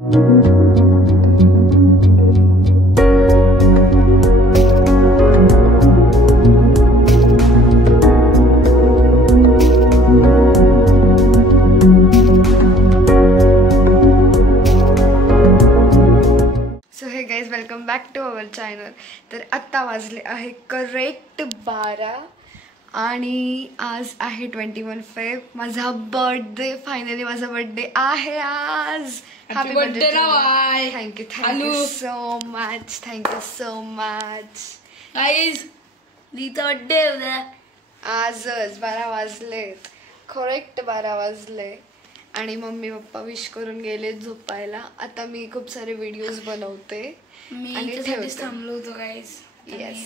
Welcome back to our channel. तर आत्ता वाजले आहे करेक्ट 12 आणि आज आहे 21 फेब. माझा बर्थडे, फायनली माझा बर्थडे आहे आज. Happy birthday. Thank you so much. Thank you so much guys. लीचा बर्थडे आजच 12 वाजले, करेक्ट 12 वाजले आणि मम्मी पप्पा विश करून गेले झोपायला. आता मी खूप सारे व्हिडिओज बनवते आणि थांबलो होतो guys. Yes,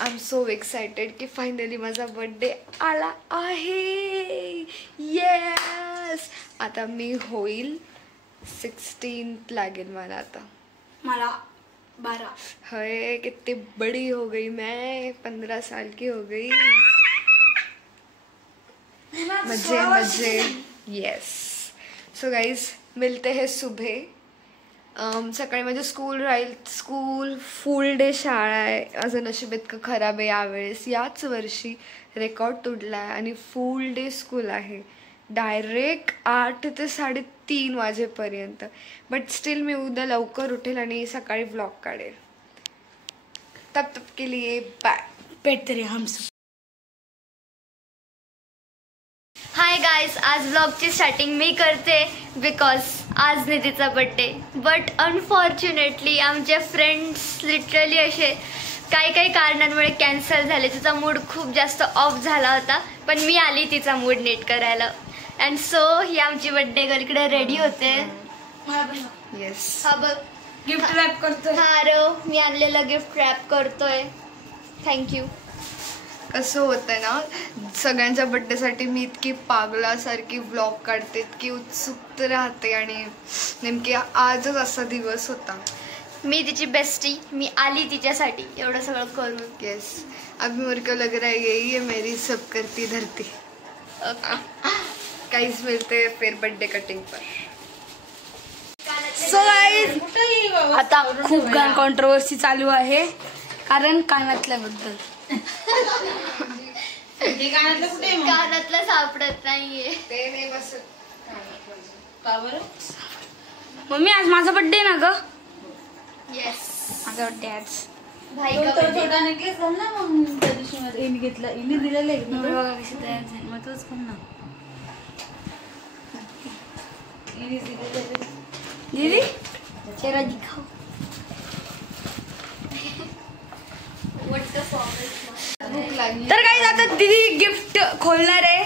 I am so excited की फायनली माझा बर्थडे आला आहे. येस, आता मी होईल 16th लागेल मला. आता मला 12. है कितनी बड़ी हो गई मैं, 15 साल की हो गई. मजे मजे. यस. सो गाइज मिलते हैं सुबह. सकाळी माझे स्कूल राहील. स्कूल फुल डे शाळा आहे. माझं नशीब इतकं खराब आहे यावेळेस. याच वर्षी रेकॉर्ड तुडला आहे आणि फुल डे स्कूल आहे. डायरेक्ट 8 ते 3:30 वाजेपर्यंत. बट स्टिल मी उद्या लवकर उठेल आणि सकाळी व्लॉग काढेल. तब के लिए बाय. पेट रे हम. हाय गाइस, आज व्लॉगची स्टार्टिंग मी करते बिकॉज आज निधीचा बर्थडे. बट अनफॉर्च्युनेटली आमचे फ्रेंड्स लिटरली असे काही कारणांमुळे कॅन्सल झाले. तिचा मूड खूप जास्त ऑफ झाला होता, पण मी आली तिचा मूड नीट करायला. अँड सो ही आमची बर्थडे गर्ल इकडे रेडी होते. येस, हा बघ गिफ्ट रॅप करतोय. हा रो मी आणलेलं गिफ्ट रॅप करतोय. थँक्यू. कसं होतं ना, सगळ्यांच्या बड्डेसाठी मी इतकी पागलासारखी व्लॉग काढते, इतकी उत्सुक राहते आणि नेमकी आजच असा दिवस होता. मी तिची बेस्टी, मी आली तिच्यासाठी एवढं सगळं करून. येस, अभी मेरे को लग रहा है यही है मेरी सब करती धरती. गाइस मिलते हैं फिर बर्थडे कटिंग पर. सो गाईज आता खूप कॉन्ट्रोवर्सी चालू आहे कारण कानातल्याबद्दल. कानातलं सापडत नाहीये. ते नाही बसत. का बरं? मम्मी आज माझा बर्थडे ना ग. येस, माझा बर्थडे आज. भाई का छोटा नेकलेस घाल ना. मग त्या दिवशी मध्ये मी घेतला, इली दिलेला आहे. बघा कशी तयार झाली. मग तोच पण ना इली दिलेला. दीदी चेहरा दिखाओ. What's the formal. भूक लागली. तर काही आता दीदी गिफ्ट खोलणार आहे.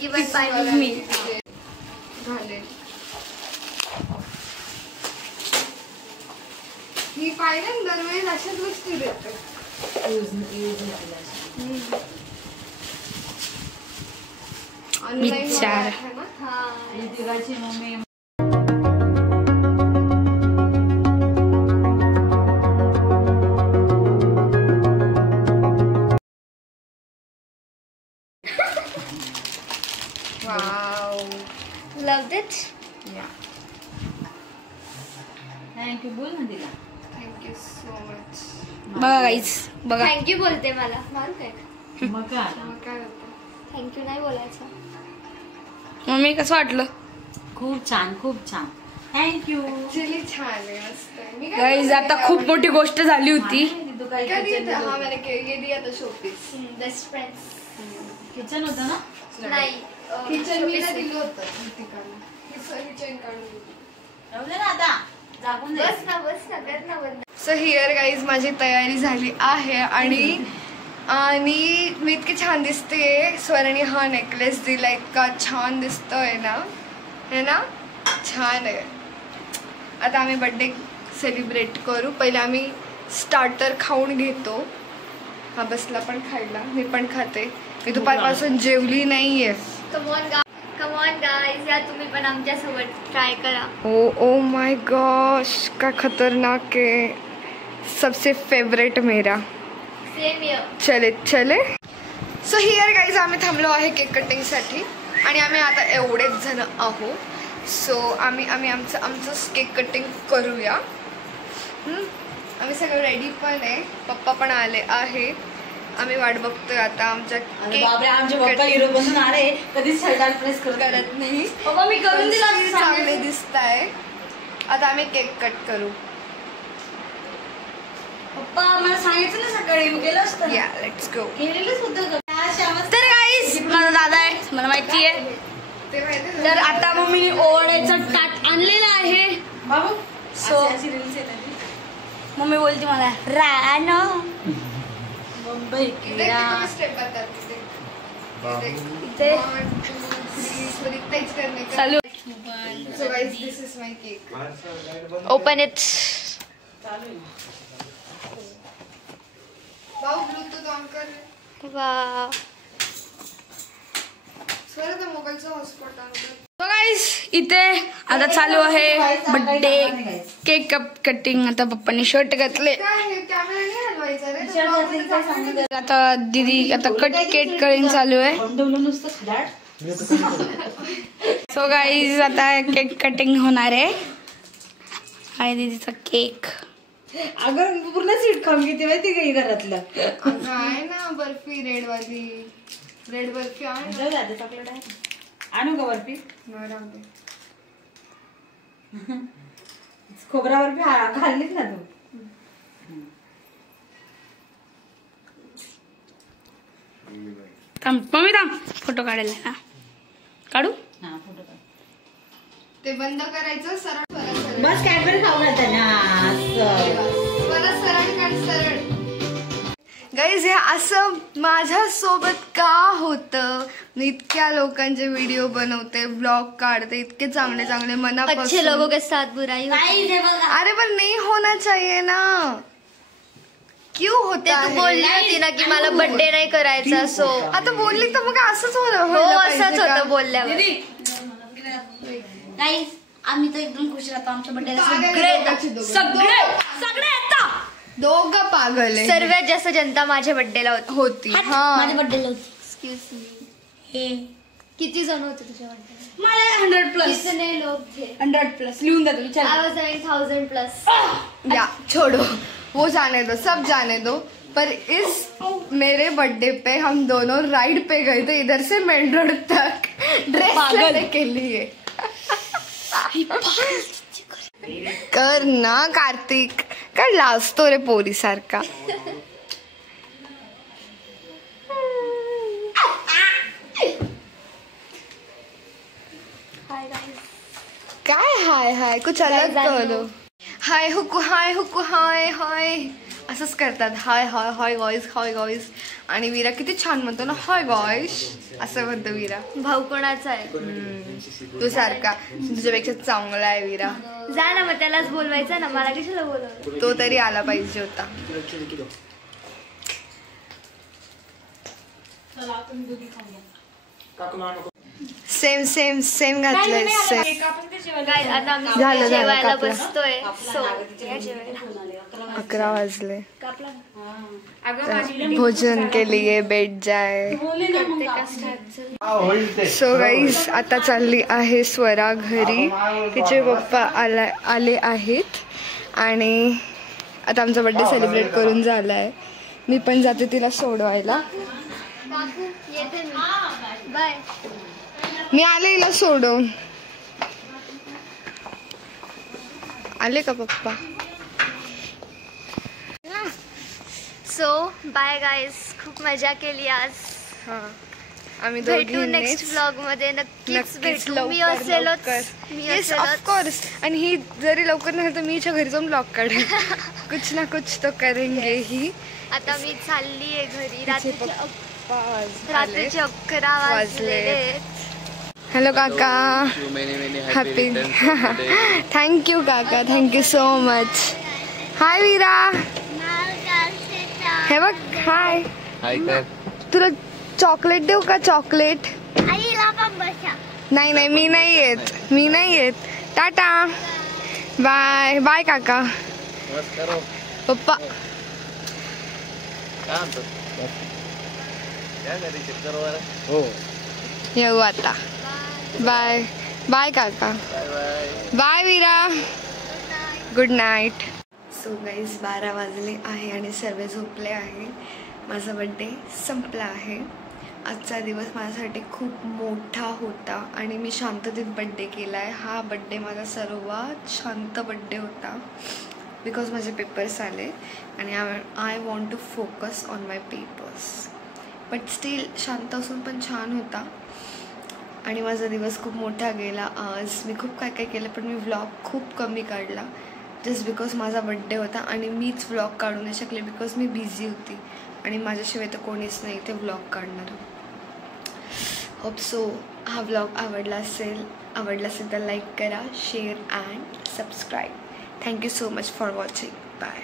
गिवन बाय मी झाले. ही पाहिजे दरवेळेस अशाच गोष्टी देते. विचार. हा तिघाची mummy wow. Love it. Thank you बोल ना तिला. Thank you so much. बघा गाईज बघा. थँक्यू बोलते मला. मारू काय? मग काय मग काय होतं. थँक्यू नाही बोलायचं. मम्मी कसं वाटलं? खूप छान, खूप छान. थँक्यू. ऍक्च्युली छान आहे, मस्त आहे. मी गाईज आता खूप मोठी गोष्ट झाली होती. तू काय हा मैंने ये दिया था शोपीस. Best friends. किचन होतं ना. नाही किचन मी ना दिलं होतं ठिकाणी. किचन काढून दिलं. राहू दे ना आता. जागून दे. बस ना कर ना बंद. सो हिअर गाईज माझी तयारी झाली आहे आणि मी इतकी छान दिसते. स्वराने हा नेकलेस दिला, इतका छान दिसतोय ना. है ना, छान आहे. आता आम्ही बर्थडे सेलिब्रेट करू. पहिले आम्ही स्टार्टर खाऊन घेतो. हा बसला पण खायला, मी पण खाते. मी दुपारपासून जेवली नाहीये. कम ऑन गाइस, या तुम्ही पण आमच्या सोबत ट्राय करा. ओ माय गॉश, क्या खतरनाक है. सबसे फेवरेट मेरा. Same here. चले. सो हिअर गाईज आम्ही थांबलो आहे केक कटिंगसाठी आणि आम्ही आता एवढेच जण आहोत. सो आम्ही आमचंच केक कटिंग करूया. आम्ही सगळं रेडी पण आहे. पप्पा पण आले आहे. आम्ही वाट बघतोय आता आमच्या करत नाही. पप्पा मी करून दिला चांगले दिसत आहे. आता आम्ही केक कट करू. पप्पा मला सांगायचं ना सकाळी मी गेलो असतं. या लेट्स गो. केलेलंच होतं. तर गाईस माझा दादा आहे मला माहिती आहे. तर आता मग मी ओवाळायचं ताट आणलेलं आहे. बाबू सो मम्मी बोलते मला रानो मुंबई इथे चालू. So guys, this is my cake. Open it. भाऊ ब्लूटूथ ऑन कर. वा सर त्या मोबाईलचा हॉटस्पॉट ऑन कर. So guys, इथे आता चालू आहे बर्थडे केक कटिंग. आता पप्पांनी शर्ट घातले. काय हे कॅमेरा नाही हलवायचा रे. आता दीदी आता केक कटिंग चालू आहे. सो गाईज आता केक कटिंग होणार आहे. आणि दीदीचा केक. अगं पूर्ण सीट खाऊन घेते माहिती काही घरातलं. आहे ना बर्फी रेड वाली. रेड बर्फी आहे. चॉकलेट आहे आणू का बर्फी. खोबरा बर्फी खाल्लीच ना तू. थांब मम्मी थांब फोटो काढायला. हा काढू. हा फोटो काढ. ते बंद करायचं. सरळ बस कॅडबरी खाऊ घालता ना. परत सरळ काढ. सरळ. गाईज हे असं माझ्यासोबत का होतं. मी इतक्या लोकांचे व्हिडिओ बनवते ब्लॉग काढते इतके चांगले चांगले अच्छे मनापासून. लोगों के साथ बुराई होती है. अरे पण नाही होना चाहिए ना. क्यों ते होता तू है? बोलली होती ना की मला बर्थडे नाही करायचा. सो आता बोलली तर मग असंच हो व्हायला पाहिजे असंच का? होतं बोलल्यावर. गाईज आम्ही तर एकदम खुश राहतो. आमच्या बर्थडेला पागल सगळे आहे येतात. दोघांची दोघं. सगळे येतात. दोघं पागल आहे. सर्वात जास्त जनता माझ्या बर्थडेला होती. माझ्या बर्थडेला होती. Excuse me. हे किती जण होते तुझ्या बर्थडेला. मला 100+. कितने लोग थे. 100+ लिहून द्या विचार. I was having 1000+. या छोड़ो वो जाने दो सब जाने दो. पर इस मेरे बर्थडे पे हम दोनों राइड पे गए थे इधर से मेन रोड तक ड्रेस लेने के लिए. कर ना कार्तिक. काय लाजतो रे पोरी सारखा. काय हाय हाय कुछ अलग करो. हाय हुकू हाय हुकू हाय हाय असंच करतात. हाय हाय हाय गॉईज हाय गॉईज. आणि वीरा किती छान म्हणतो ना हाय गॉईज असं म्हणतो वीरा. भाऊ कोणाचा आहे. तू सारखा तुझ्यापेक्षा चांगला आहे वीरा. जा ना मग त्यालाच बोलवायचं ना. मला कशाला बोलवलं. तो तरी आला पाहिजे होता. सेम सेम सेम घातलंय. सेम काय आता आम्ही झालं, जेवायला कापलं. बसतोय. सो या जेवायला. 11 वाजले. भोजन के लिए बैठ जाए. सो गाईज आता चालली आहे स्वरा घरी. तिचे पप्पा आले आहेत आणि आता आमचा बर्थडे सेलिब्रेट करून झाला आहे. मी पण जाते तिला सोडवायला. काकू येते मी. बाय. मी आले हिला सोडवून. आले का पप्पा. So bye guys. खूप मजा केली आज. हा आम्ही भेटू नेक्स्ट व्लॉग मध्ये. नक्कीच भेटू. मी असेलच. Yes of course. आणि ही जरी लवकर नाही तर मी हिच्या घरी जाऊन ब्लॉग काढेन. कुछ ना कुछ तो करेंगे ही. आता मी चालली आहे घरी. रात्रीचे वाजले. 11 वाजले. हॅलो काका. हॅपी थँक्यू काका. Thank you so much. Hi Veera. हे बघ हाय. तुला चॉकलेट देऊ का. चॉकलेट नाही नाही मी नाही येत. मी नाही येत. टाटा बाय बाय काका. पप्पा येऊ आता. बाय. बाय काका. Bye Veera. Good night. So guys 12 वाजले आहे आणि सर्व झोपले आहे. माझा बड्डे संपला आहे. आजचा दिवस माझ्यासाठी खूप मोठा होता आणि मी शांततेत बड्डे केला आहे. हा बड्डे माझा सर्वात शांत बड्डे होता बिकॉज माझे पेपर्स आले आणि I want to focus on my papers. But still शांत असून पण छान होता आणि माझा दिवस खूप मोठा गेला. आज मी खूप काय काय केलं पण मी व्लॉग खूप कमी काढला जस्ट बिकॉज माझा बड्डे होता आणि मीच व्लॉग काढू नाही शकले बिकॉज मी बिझी होती आणि माझ्याशिवाय तर कोणीच नाही ते व्लॉग काढणार. होप सो हा व्लॉग आवडला असेल तर लाईक करा, share and subscribe. Thank you so much for watching. Bye.